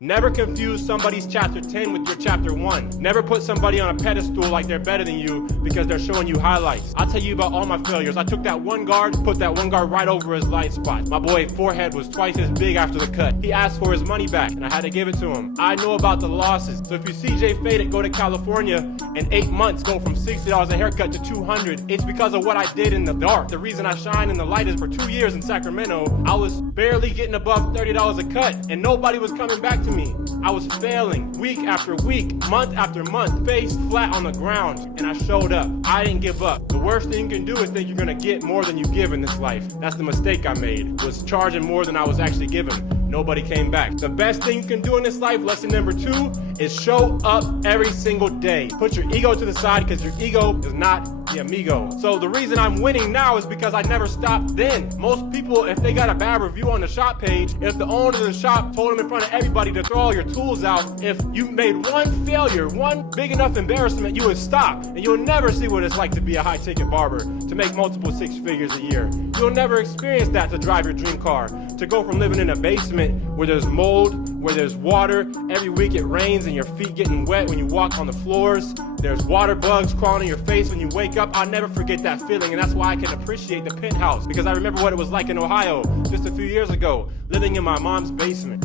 Never confuse somebody's chapter 10 with your chapter 1. Never put somebody on a pedestal like they're better than you because they're showing you highlights. I'll tell you about all my failures. I took that one guard, put that one guard right over his light spot. My boy's forehead was twice as big after the cut. He asked for his money back and I had to give it to him. I know about the losses. So if you see Jay Faded go to California in 8 months go from $60 a haircut to $200, it's because of what I did in the dark. The reason I shine in the light is for 2 years in Sacramento, I was barely getting above $30 a cut and nobody was coming back to me. I was failing week after week, month after month, face flat on the ground, and I showed up. I didn't give up. The worst thing you can do is think you're gonna get more than you give in this life. That's the mistake I made, was charging more than I was actually given. Nobody came back. The best thing you can do in this life, lesson number 2, is show up every single day. Put your ego to the side because your ego is not the amigo. So the reason I'm winning now is because I never stopped then. Most people, if they got a bad review on the shop page, if the owner of the shop told them in front of everybody to throw all your tools out, if you made one failure, one big enough embarrassment, you would stop. And you'll never see what it's like to be a high-ticket barber, to make multiple 6 figures a year. You'll never experience that to drive your dream car, to go from living in a basement where there's mold, where there's water, every week it rains and your feet getting wet when you walk on the floors, there's water bugs crawling in your face when you wake up. I'll never forget that feeling, and that's why I can appreciate the penthouse, because I remember what it was like in Ohio just a few years ago, living in my mom's basement.